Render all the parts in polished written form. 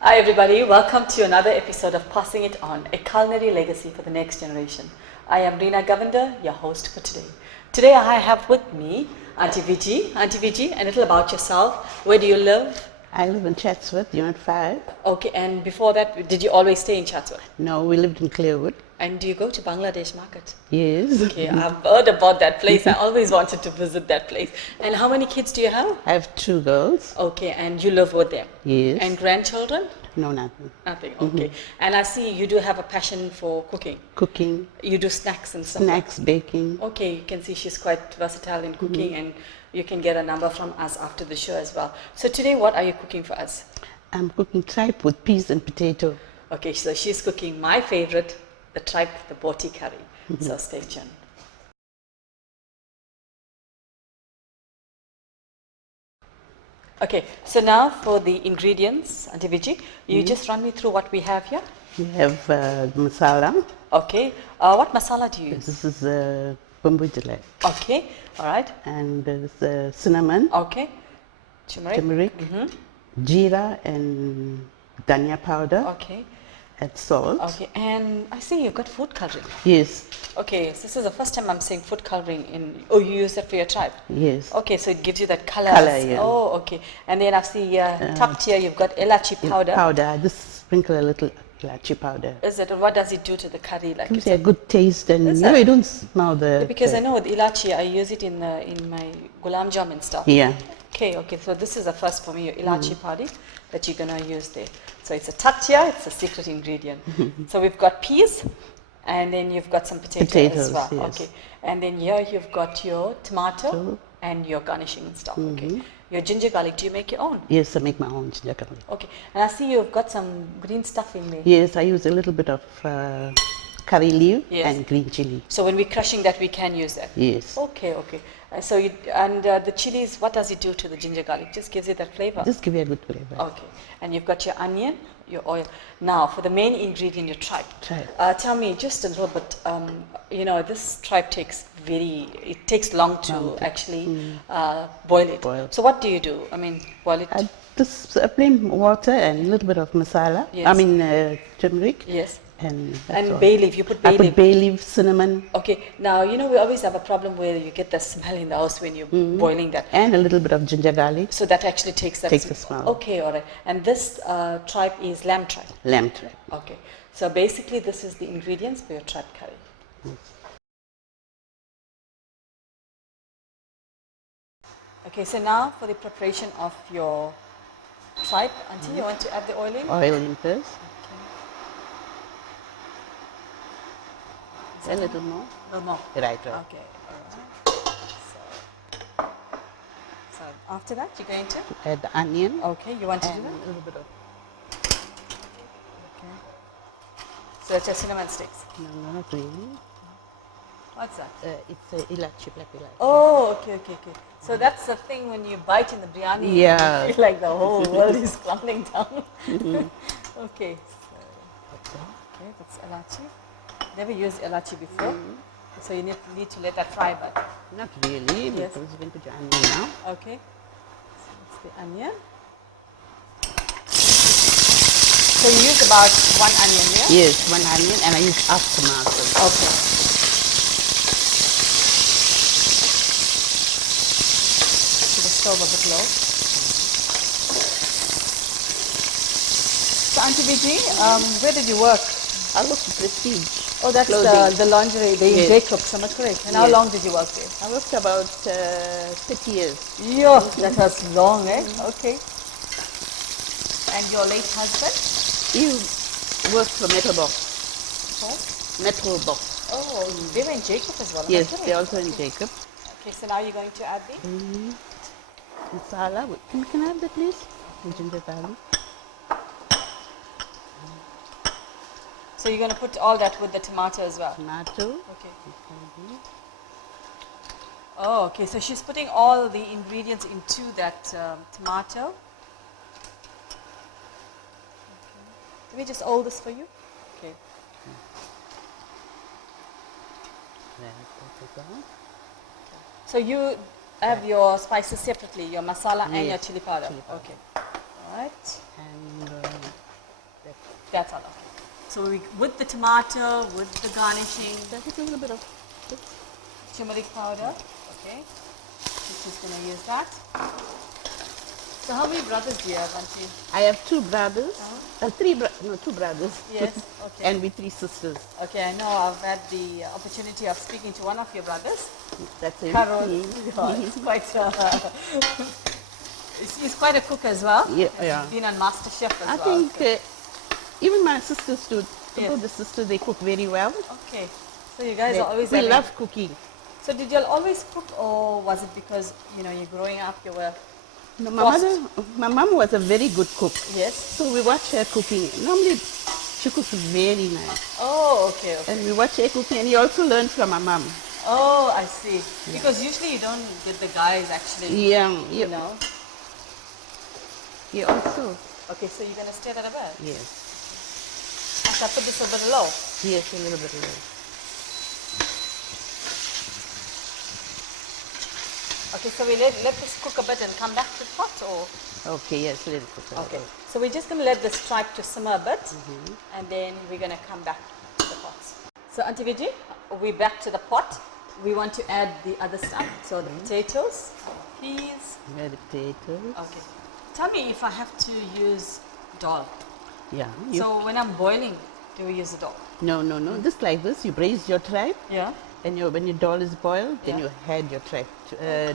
Hi everybody, welcome to another episode of Passing It On, a culinary legacy for the next generation. I am Reena Govender, your host for today. Today I have with me Aunty Vigie. Aunty Vigie, a little about yourself. Where do you live? I live in Chatsworth, Unit 5. Okay, and before that, did you always stay in Chatsworth? No, we lived in Clearwood. And do you go to Bangladesh market? Yes. Okay, I've heard about that place. I always wanted to visit that place. And how many kids do you have? I have 2 girls. Okay, and you live with them? Yes. And grandchildren? No, nothing. Nothing, okay. And I see you do have a passion for cooking. Cooking. You do snacks and stuff. Snacks, baking. Okay, you can see she's quite versatile in cooking, and you can get a number from us after the show as well. So today, what are you cooking for us? I'm cooking tripe with peas and potato. Okay, so she's cooking my favorite, the tripe, the boti curry. So stay tuned. Okay, so now for the ingredients, Aunty Vigie, you just run me through what we have here. We have masala. Okay, what masala do you use? This is bumbu jalap. Okay, all right. And there's cinnamon, Okay, turmeric. jeera and dhania powder, Okay, and salt. okay, and I see you've got food coloring. Yes, Okay, so this is the first time I'm seeing food coloring in. Oh, you use that for your tripe. yes. Okay, so it gives you that color. Colour, yeah. Oh, okay. And then I see tucked here you've got elachie powder. Powder. I just sprinkle a little elachie powder. Is it? What does it do to the curry? Like Gives you a good taste, and Is you know it? you don't smell the. because I know with elachie I use it in my gulam jam and stuff. Yeah. Okay, okay. So this is a first for me, your elachie powder that you're gonna use there. So it's a tucked here. It's a secret ingredient. So we've got peas. And then you've got some potatoes as well. Yes. Okay. And then here you've got your tomato and your garnishing and stuff. Okay. Your ginger garlic, do you make your own? Yes, I make my own ginger garlic. Okay. And I see you've got some green stuff in there. Yes, I use a little bit of curry leaf Yes. and green chili. So when we're crushing that, we can use that. Yes. Okay, okay. The chilies, what does it do to the ginger garlic? Just gives it that flavor. Just give you a good flavor. Okay. And you've got your onion, your oil. Now for the main ingredient, your tripe. Tripe. Tell me just a little bit. This tripe takes long to actually boil it. Boil. So what do you do? I mean, boil it. Just plain water and a little bit of masala. Yes. I mean turmeric. Yes. And Bay leaf. You put bay I leaf. put bay leaf, cinnamon. Okay. Now we always have a problem where you get the smell in the house when you're boiling that. And a little bit of ginger garlic. So that actually takes that. Takes the smell. Okay, all right. And this tripe is lamb tripe. Lamb tripe. Okay. So basically, this is the ingredients for your tripe curry. Yes. Okay. So now for the preparation of your tripe, Auntie, you want to add the oil in? Oil in first. A little more. No more. Right. Okay. All right. So after that, you're going to? Add the onion. Okay. You want to do And that? a little bit of. Okay. So that's your cinnamon sticks. No, not really. What's that? It's elachie, black elachie. Oh, okay. So that's the thing when you bite in the biryani. Yeah. You feel like the whole world is crumbling down. Okay. So, okay, that's elachie. Never used elachie before. So you need to let that fry, but Not really, Yes. because we're going to put your onion now. okay. So it's the onion. So you use about 1 onion, yeah? Yes, 1 onion, and I use half tomato. Okay. Keep the stove a bit low. So Aunty Vigie, where did you work? I worked for Prestige. Oh, that's Clothing. the lingerie, the Yes. Jacobs, am I correct? And how Yes. long did you work there? I worked about 30 years. Yeah, that was long, eh? Okay. And your late husband? You worked for Metal Box. Oh, Metal Box. they were in Jacob as well. am I Yes, correct? they're also in Jacob. Okay, so now you're going to add the? Masala. Can I have that, please? The ginger garlic. So you're going to put all that with the tomato as well? Tomato. Okay. Oh, okay. So she's putting all the ingredients into that tomato. Okay. Let me just hold this for you. Okay. So you have your spices separately, your masala and your Yes, chili powder. chili powder. Okay. All right. And That's all okay. So with the tomato, with the garnishing, That's a little bit of turmeric powder, okay. We're just going to use that. So how many brothers do you have, Auntie? I have two brothers, two brothers. Yes, okay. And we three sisters. Okay, I know I've had the opportunity of speaking to one of your brothers. That's it. Carol. Yeah. He's quite, he's quite a cook as well. Yeah, He's yeah. been on Master Chef as I well. think even my sisters too, Yes. both the sisters, they cook very well. Okay, so you guys are always we having- love cooking. So did you all always cook, or was it because, you know, you're growing up, you were... No, Forced. my mom was a very good cook. Yes? So we watch her cooking. Normally, she cooks very nice. Oh, okay, okay. And we watch her cooking, and you also learn from my mom. Oh, I see. Because usually you don't get the guys actually, Yeah, you know. yeah, also. Okay, so you're going to stir that a bit. Yes, I shall put this a bit low. yes, a little bit low. Okay, so we let this cook a bit and come back to the pot, or? Okay, yes, a little bit. Okay, so we're just going to let this tripe to simmer a bit, and then we're going to come back to the pot. So Aunty Vigie, we're back to the pot. We want to add the other stuff, so the potatoes, peas. Yeah, the potatoes. Okay, tell me if I have to use dal. Yeah. So when I'm boiling, do we use the dal? No, no, no. Just like this, you braise your tripe, Yeah. and when your dal is boiled, then Yeah. you add your tripe,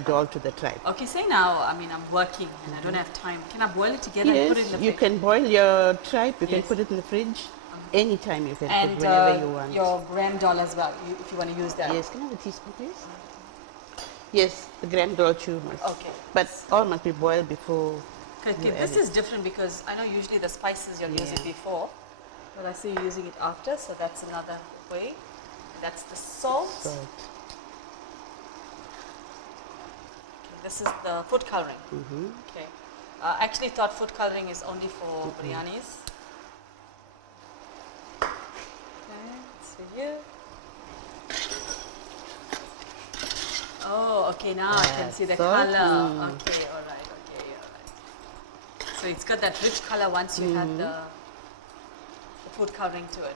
dal to the tripe. Okay, say now, I mean, I'm working and I don't have time. Can I boil it together and put it in Yes, the you fridge? can boil your tripe. You can Yes. put it in the fridge. Anytime you can And put whenever you want. your gram dal as well, if you want to use that. Yes, can I have a teaspoon, please? Yes, the gram dal too must. Okay. But all must be boiled before. Okay, you this add it. is different because I know usually the spices you'll use it Yeah. before, but I see you using it after, so that's another way. That's the salt. Salt. Okay, this is the food coloring. Okay. I actually thought food coloring is only for biryanis. Okay, it's for you. Oh, okay, now I can see the Salt. color. Okay, all right, okay, all right. So it's got that rich color once you had the food coloring to it.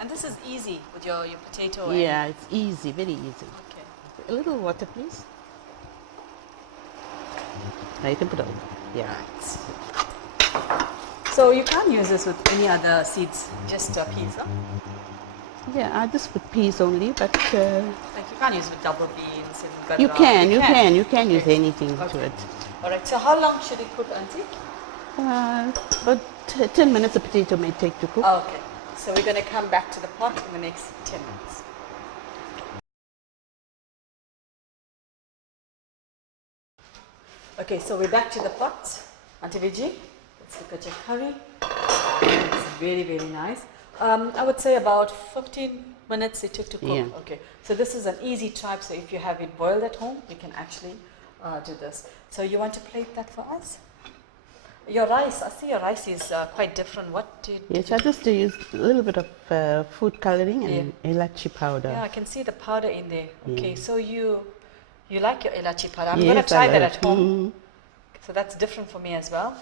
And this is easy with your potato. Yeah, it's easy, very easy. Okay. A little water, please. Now you can put on. Yeah. So you can't use this with any other seeds, just peas, huh? Yeah, I just put peas only, but Like you can't use with double beans and you can use Okay. anything to Okay. it. All right. So how long should it cook, Auntie? About 10 minutes a potato may take to cook. Okay. So we're going to come back to the pot in the next 10 minutes. Okay, so we're back to the pot. Aunty Vigie, let's look at your curry. It's very, very nice. I would say about 15 minutes it took to cook. Yeah. Okay, so this is an easy tripe. So if you have it boiled at home, you can actually do this. So you want to plate that for us? Your rice, I see your rice is quite different. What did Yes, I just used a little bit of food coloring and elachie powder. Yeah, I can see the powder in there. Okay, so you like your elachie powder. I'm Yes, going to try I that like. at home. So that's different for me as well.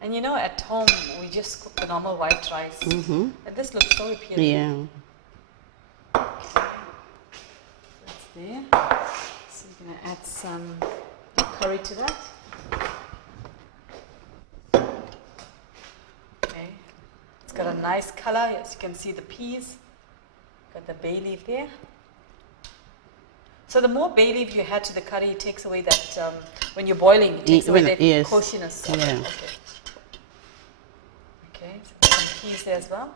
And you know, at home we just cook the normal white rice. And this looks so appealing. Yeah. That's there. So we're going to add some curry to that. Okay. It's got a nice color. As you can see the peas. Got the bay leaf there. So the more bay leaf you add to the curry, it takes away that, when you're boiling, it takes away that yes. koshiness. Yeah. Okay. Okay, so some peas there as well.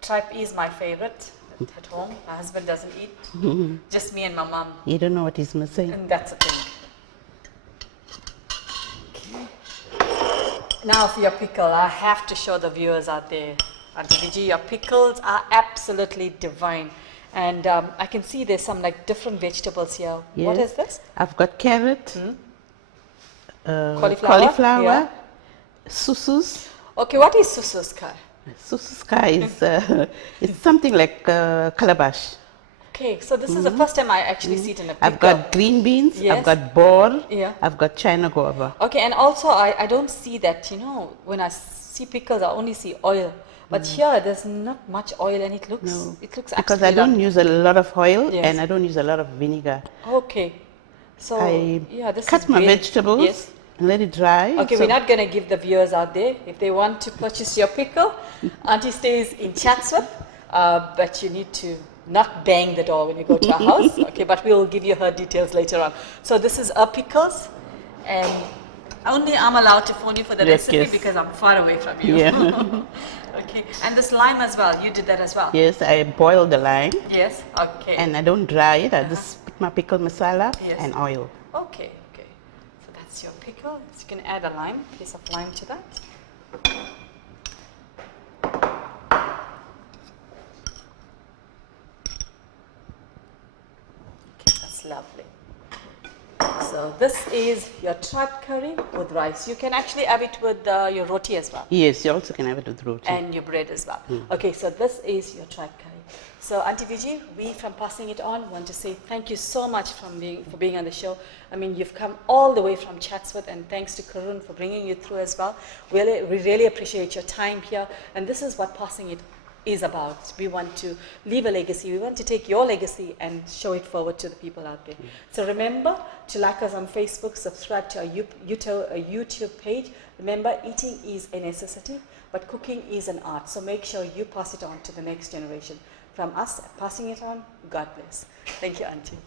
Tripe is my favorite at home. My husband doesn't eat. Just me and my mom. You don't know what he's missing. And that's the thing. Okay. Now for your pickle, I have to show the viewers out there. Aunty Vigie, your pickles are absolutely divine. And I can see there's some like different vegetables here. Yes. What is this? I've got carrot, Cauliflower, yeah. susus. Okay, what is susus, Kai? Susus is it's something like calabash. Okay, so this is the first time I actually see it in a pickle. I've got green beans, Yes. I've got boar, Yeah. I've got China guava. Okay, and also I don't see that, you know, when I see pickles, I only see oil. But here, there's not much oil, and it looks Because absolutely I don't lovely. use a lot of oil Yes. and I don't use a lot of vinegar. Okay, so I yeah, this cut is my really- vegetables Yes. and let it dry. Okay, So we're not going to give the viewers out there, if they want to purchase your pickle, Auntie stays in Chatsworth, but you need to not bang the door when you go to her house. Okay, but we'll give you her details later on. So this is our pickles, and only I'm allowed to phone you for the Yes, recipe yes. because I'm far away from you. Yeah. Okay, and this lime as well, you did that as well? Yes, I boil the lime Yes, okay. and I don't dry it. I just put my pickle masala Yes. and oil. Okay, okay. So that's your pickle. So you can add a lime, piece of lime to that. Okay, that's lovely. So this is your tripe curry with rice. You can actually have it with your roti as well. Yes, you also can have it with roti. And your bread as well. Okay, so this is your tripe curry. So Aunty Vigie, we from Passing It On want to say thank you so much for being on the show. I mean, you've come all the way from Chatsworth, and thanks to Karun for bringing you through as well. We really appreciate your time here, and this is what Passing It is about. We want to leave a legacy. We want to take your legacy and show it forward to the people out there. So remember to like us on Facebook, subscribe to our YouTube page. Remember, eating is a necessity, but cooking is an art. So make sure you pass it on to the next generation. From us, Passing It On, God bless. Thank you, Auntie.